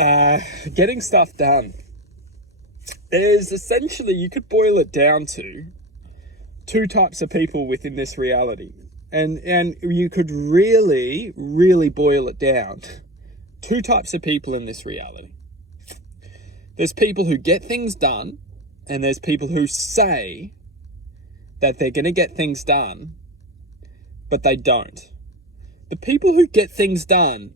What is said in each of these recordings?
Getting stuff done. There's essentially, you could boil it down to two types of people within this reality. And you could really, really boil it down. Two types of people in this reality. There's people who get things done, and there's people who say that they're going to get things done, but they don't. The people who get things done.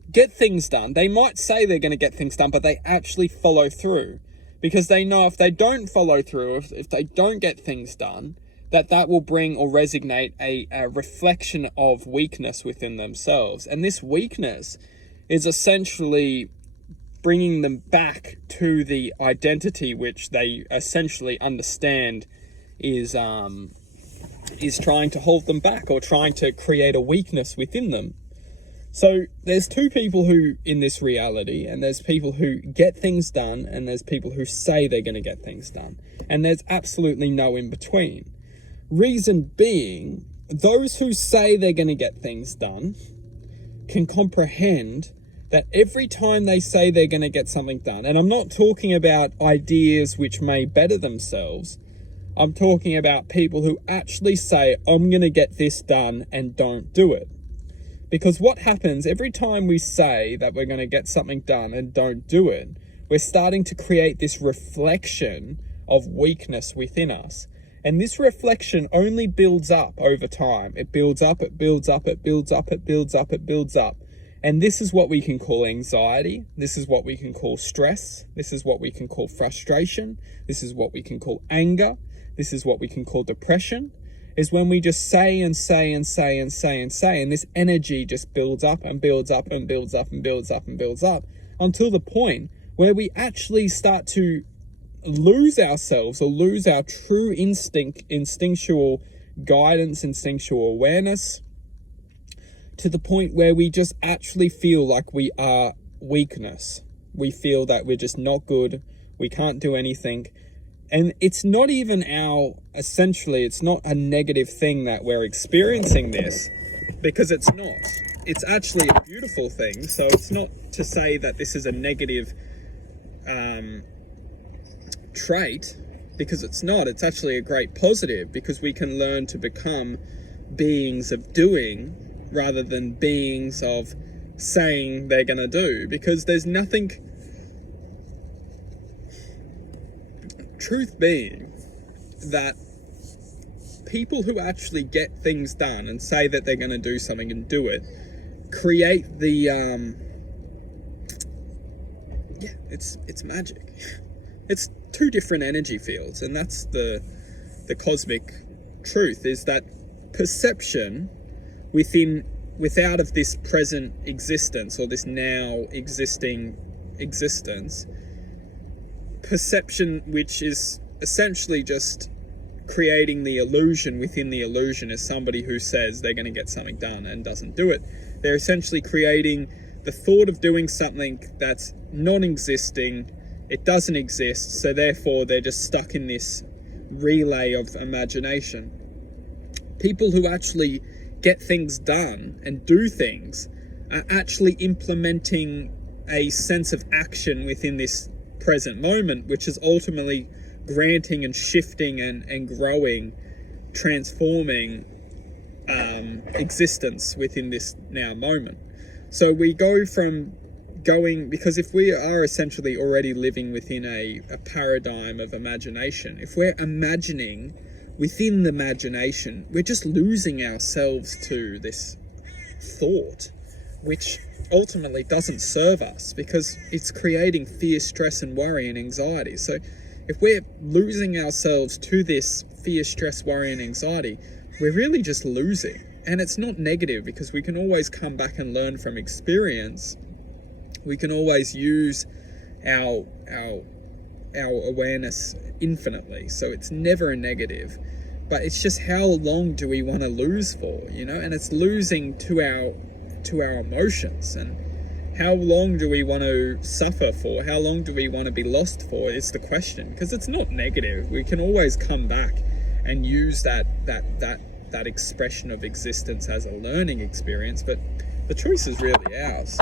They might say they're going to get things done, but they actually follow through. Because they know if they don't follow through, if they don't get things done, that will bring or resonate a reflection of weakness within themselves. And this weakness is essentially bringing them back to the identity which they essentially understand is trying to hold them back or trying to create a weakness within them. So there's two people who in this reality, and there's people who get things done, and there's people who say they're going to get things done. And there's absolutely no in between. Reason being, those who say they're going to get things done can comprehend that every time they say they're going to get something done, and I'm not talking about ideas which may better themselves, I'm talking about people who actually say, I'm going to get this done, and don't do it. Because what happens every time we say that we're going to get something done and don't do it, we're starting to create this reflection of weakness within us. And this reflection only builds up over time. It builds up, it builds up, it builds up, it builds up, it builds up. And this is what we can call anxiety. This is what we can call stress. This is what we can call frustration. This is what we can call anger. This is what we can call depression. Is when we just say and say and say and say and say, and this energy just builds up and builds up and builds up and builds up and builds up until the point where we actually start to lose ourselves or lose our true instinctual guidance, instinctual awareness, to the point where we just actually feel like we are weakness. We feel that we're just not good. We can't do anything. And it's not even it's not a negative thing that we're experiencing this, because it's not. It's actually a beautiful thing. So it's not to say that this is a negative trait, because it's not. It's actually a great positive, because we can learn to become beings of doing rather than beings of saying they're going to do, because there's nothing. Truth being that people who actually get things done and say that they're going to do something and do it create the it's magic. It's two different energy fields, and that's the cosmic truth, is that perception without of this present existence or this now existing existence, perception which is essentially just creating the illusion within the illusion, is somebody who says they're going to get something done and doesn't do it. They're essentially creating the thought of doing something that's non-existing. It doesn't exist, so therefore they're just stuck in this relay of imagination. People who actually get things done and do things are actually implementing a sense of action within this present moment, which is ultimately granting and shifting and growing, transforming existence within this now moment. So we go from because if we are essentially already living within a paradigm of imagination, if we're imagining within the imagination, we're just losing ourselves to this thought, which ultimately doesn't serve us, because it's creating fear, stress, and worry and anxiety. So if we're losing ourselves to this fear, stress, worry, and anxiety, we're really just losing. And it's not negative, because we can always come back and learn from experience. We can always use our awareness infinitely. So it's never a negative. But it's just, how long do we want to lose for, And it's losing to our emotions. And how long do we want to suffer for? How long do we want to be lost for is the question. Because it's not negative. We can always come back and use that expression of existence as a learning experience. But the choice is really ours.